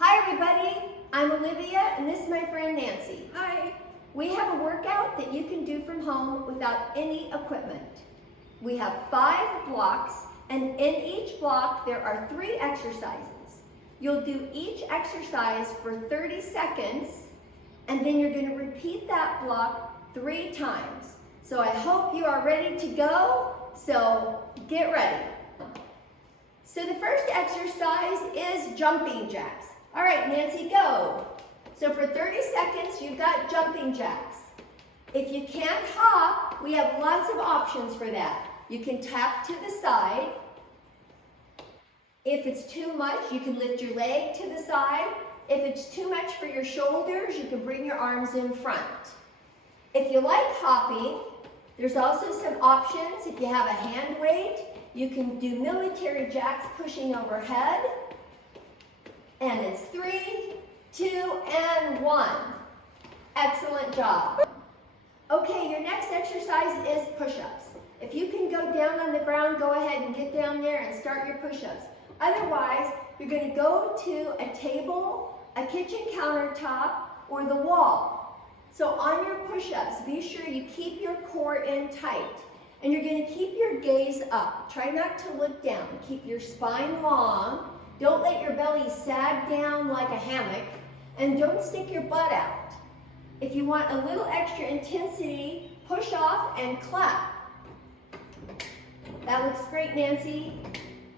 Hi everybody, I'm Olivia and this is my friend Nancy. Hi. We have a workout that you can do from home without any equipment. We have 5 blocks and in each block there are 3 exercises. You'll do each exercise for 30 seconds and then you're going to repeat that block 3 times. So I hope you are ready to go, so get ready. So the first exercise is jumping jacks. All right, Nancy, go. So for 30 seconds, you've got jumping jacks. If you can't hop, we have lots of options for that. You can tap to the side. If it's too much, you can lift your leg to the side. If it's too much for your shoulders, you can bring your arms in front. If you like hopping, there's also some options. If you have a hand weight, you can do military jacks pushing overhead. And it's 3, 2, and 1. Excellent job. Okay, your next exercise is push-ups. If you can go down on the ground, go ahead and get down there and start your push-ups. Otherwise, you're going to go to a table, a kitchen countertop, or the wall. So on your push-ups, be sure you keep your core in tight. And you're going to keep your gaze up. Try not to look down. Keep your spine long. Don't let your belly sag down like a hammock. And don't stick your butt out. If you want a little extra intensity, push off and clap. That looks great, Nancy.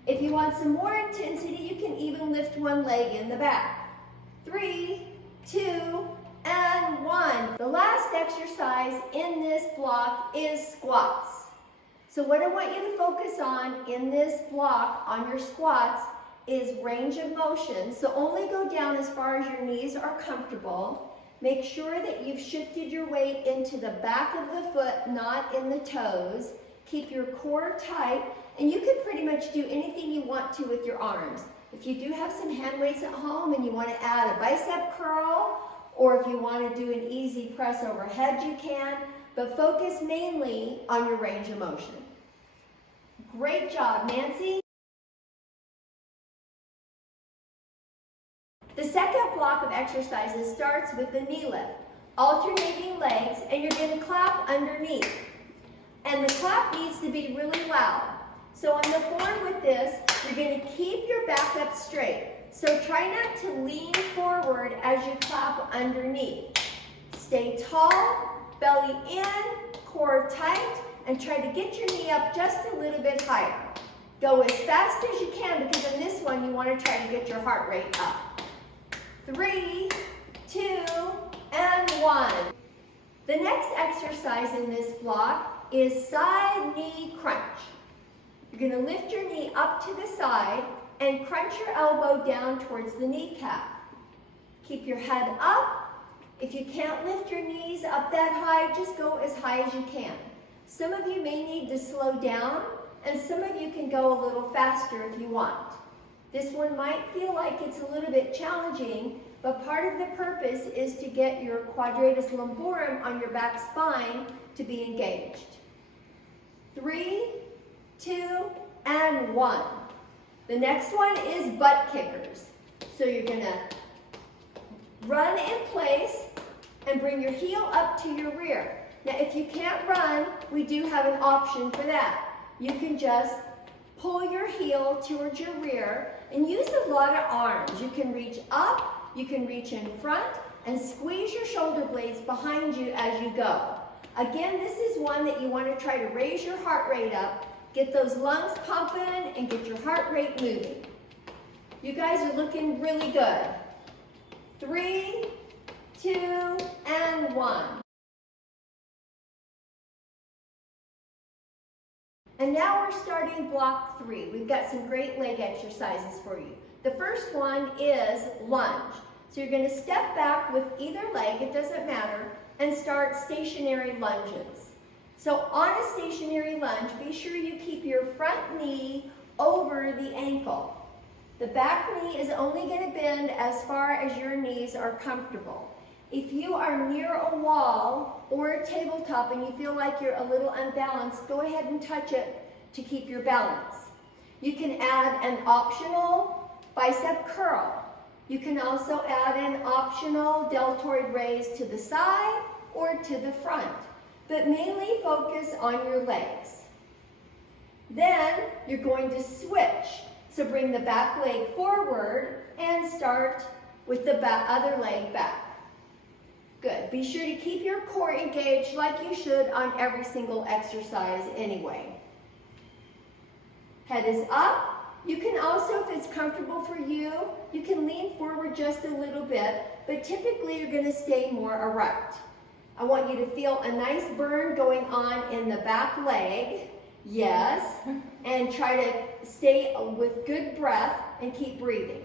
If you want some more intensity, you can even lift one leg in the back. 3, 2, and 1. The last exercise in this block is squats. So what I want you to focus on in this block on your squats is range of motion. So only go down as far as your knees are comfortable. Make sure that you've shifted your weight into the back of the foot, not in the toes. Keep your core tight, and you can pretty much do anything you want to with your arms. If you do have some hand weights at home and you want to add a bicep curl, or if you want to do an easy press overhead, you can, but focus mainly on your range of motion. Great job, Nancy. The second block of exercises starts with the knee lift, alternating legs, and you're going to clap underneath. And the clap needs to be really loud. So on the floor with this, you're going to keep your back up straight. So try not to lean forward as you clap underneath. Stay tall, belly in, core tight, and try to get your knee up just a little bit higher. Go as fast as you can because in this one you want to try to get your heart rate up. 3, 2, and 1. The next exercise in this block is side knee crunch. You're going to lift your knee up to the side and crunch your elbow down towards the kneecap. Keep your head up. If you can't lift your knees up that high, just go as high as you can. Some of you may need to slow down, and some of you can go a little faster if you want. This one might feel like it's a little bit challenging, but part of the purpose is to get your quadratus lumborum on your back spine to be engaged. 3, 2, and 1. The next one is butt kickers. So you're going to run in place and bring your heel up to your rear. Now if you can't run, we do have an option for that. You can just pull your heel towards your rear and use a lot of arms. You can reach up, you can reach in front, and squeeze your shoulder blades behind you as you go. Again, this is one that you want to try to raise your heart rate up, get those lungs pumping, and get your heart rate moving. You guys are looking really good. 3, 2, and 1. And now we're starting block 3. We've got some great leg exercises for you. The first one is lunge. So you're going to step back with either leg, it doesn't matter, and start stationary lunges. So on a stationary lunge, be sure you keep your front knee over the ankle. The back knee is only going to bend as far as your knees are comfortable. If you are near a wall or a tabletop and you feel like you're a little unbalanced, go ahead and touch it to keep your balance. You can add an optional bicep curl. You can also add an optional deltoid raise to the side or to the front, but mainly focus on your legs. Then you're going to switch. So bring the back leg forward and start with the other leg back. Good. Be sure to keep your core engaged like you should on every single exercise anyway. Head is up. You can also, if it's comfortable for you, you can lean forward just a little bit, but typically you're going to stay more erect. I want you to feel a nice burn going on in the back leg. Yes. And try to stay with good breath and keep breathing.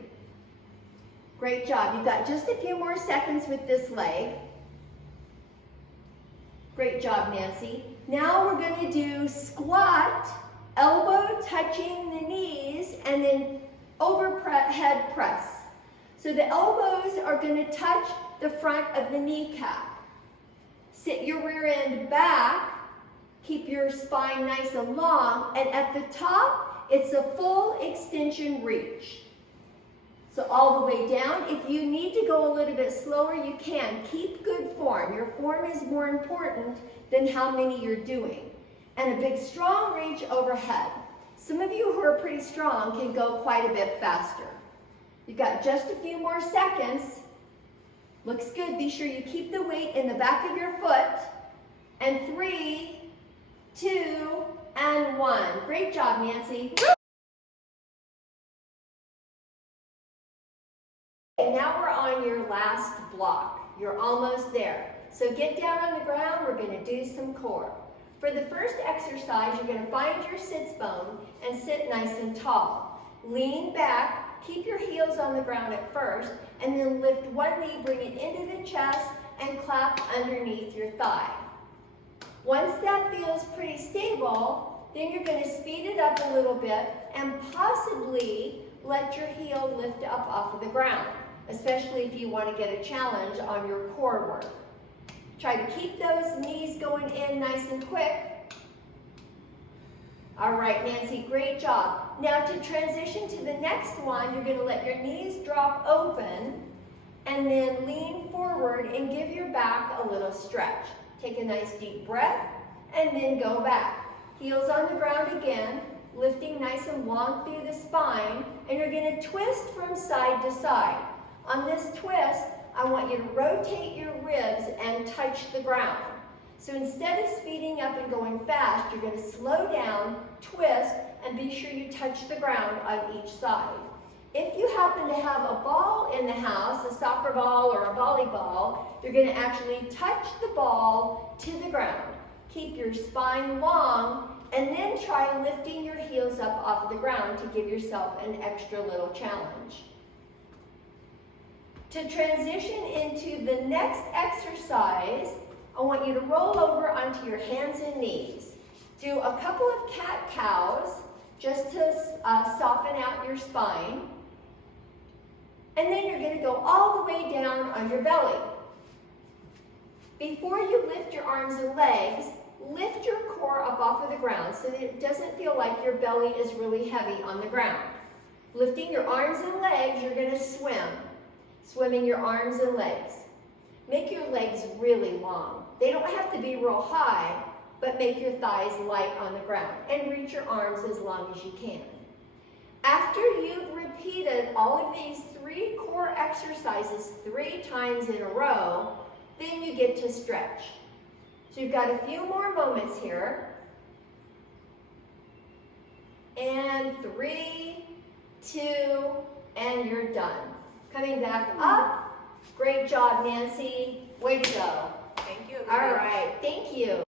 Great job. You've got just a few more seconds with this leg. Great job, Nancy. Now we're going to do squat, elbow touching the knees, and then overhead press. So the elbows are going to touch the front of the kneecap. Sit your rear end back. Keep your spine nice and long, and at the top, it's a full extension reach. So all the way down. If you need to go a little bit slower, you can. Keep good form. Your form is more important than how many you're doing. And a big strong reach overhead. Some of you who are pretty strong can go quite a bit faster. You've got just a few more seconds. Looks good. Be sure you keep the weight in the back of your foot. And 3, 2, and 1. Great job, Nancy. Okay, now we're on your last block. You're almost there. So get down on the ground. We're going to do some core. For the first exercise, you're going to find your sits bone and sit nice and tall. Lean back. Keep your heels on the ground at first, and then lift one knee, bring it into the chest, and clap underneath your thigh. Once that feels pretty stable, then you're going to speed it up a little bit and possibly let your heel lift up off of the ground, especially if you want to get a challenge on your core work. Try to keep those knees going in nice and quick. All right, Nancy, great job. Now to transition to the next one, you're going to let your knees drop open and then lean forward and give your back a little stretch. Take a nice deep breath and then go back. Heels on the ground again, lifting nice and long through the spine, and you're going to twist from side to side. On this twist, I want you to rotate your ribs and touch the ground. So instead of speeding up and going fast, you're going to slow down, twist, and be sure you touch the ground on each side. If you happen to have a ball in the house, a soccer ball or a volleyball, you're going to actually touch the ball to the ground. Keep your spine long, and then try lifting your heels up off the ground to give yourself an extra little challenge. To transition into the next exercise, I want you to roll over onto your hands and knees. Do a couple of cat-cows just to soften out your spine. And then you're going to go all the way down on your belly. Before you lift your arms and legs, lift your core up off of the ground so that it doesn't feel like your belly is really heavy on the ground. Lifting your arms and legs, you're going to swim. Swimming your arms and legs. Make your legs really long. They don't have to be real high, but make your thighs light on the ground and reach your arms as long as you can. After you've repeated all of these 3 core exercises 3 times in a row, then you get to stretch. So you've got a few more moments here. And 3, 2, and you're done. Coming back up. Great job, Nancy. Way to go. Thank you. All right, thank you.